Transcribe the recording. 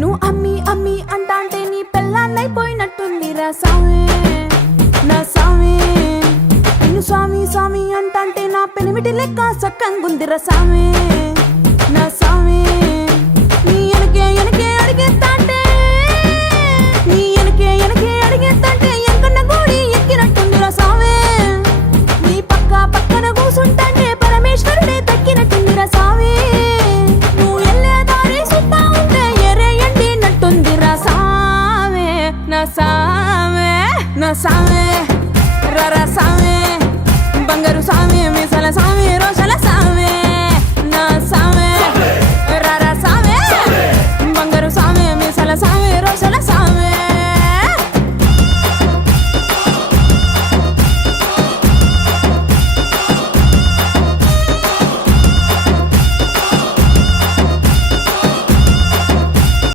నువ్వు అమ్మి అమ్మి అంటాంటే నీ పెళ్ళాన్నైపోయినట్టుందిరా సామి నా సామి. నిన్ను స్వామి స్వామి అంటాంటే నా పెనిమిటి లెక్క సక్కంగుందిరా సామి నా సామి. నీ ఎనకే ఎనకే అడిగేస్తాంటే నీ ఎనకే ఎనకే అడిగేస్తాంటే ఎంకన్న గోడి ఎక్కినట్టుందిరా సామి. నీ పక్క పక్కన కూసుంటాంటే పరమేశ్వరుడే తక్కినట్టుందిరా సామి. నువ్వు ఎల్లే దారి సుత్తా ఉంటే ఎరే ఎండినట్టుందిరా సామి నా సామి నా సామి. రర సామి బంగారు సామి మీసాల సామి